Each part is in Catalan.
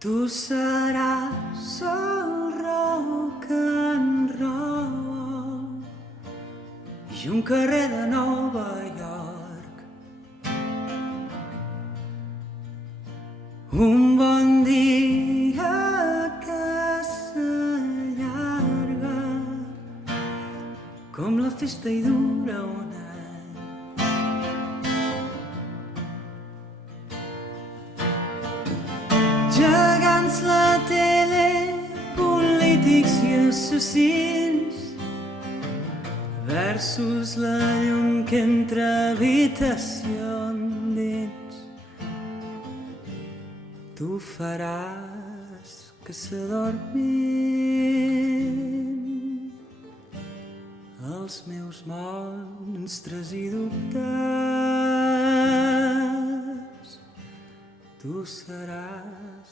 Tu seràs el rock and roll i un carrer de Nova York. Un bon dia que s'allarga com la festa i dura un any. Gegants, la tele, polítics i assassins versus la llum que entra habitació endins. Tu faràs que s'adormin els meus monstres i dubtes. Tu seràs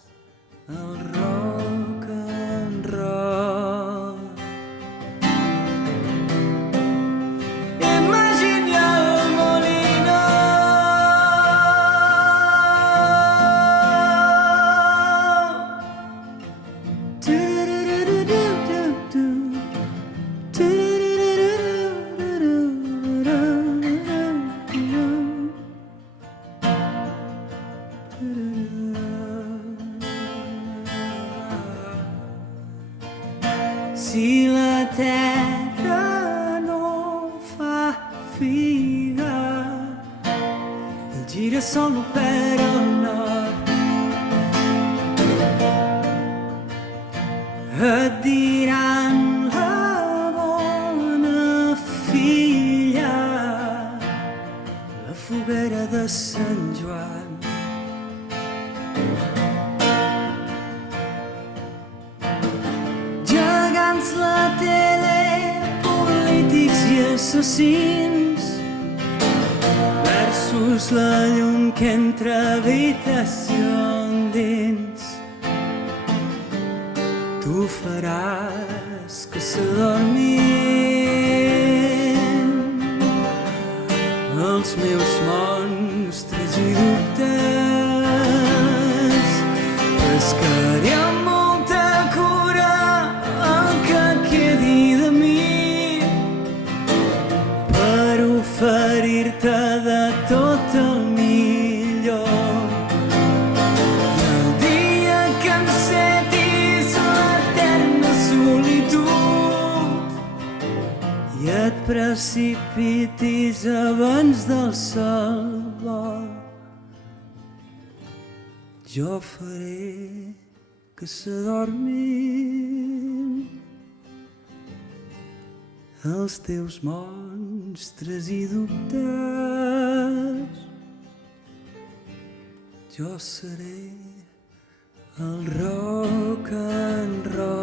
el rock and roll. Imagina el molino si la terra no fa figa, el girassol opera al nord. Et diran la bona filla, la foguera de Sant Joan. La tele, polítics i assassins versus la llum que entra habitació endins. Tu faràs que s'adormin els meus monstres i dubtes. Pescaré amb molta cura el que quedi de mi per oferir-te de tot el millor. I el dia que encetis l'eterna solitud i et precipitis abans del sol vol, jo faré que s'adormin els teus monstres i dubtes. Jo seré el rock and roll.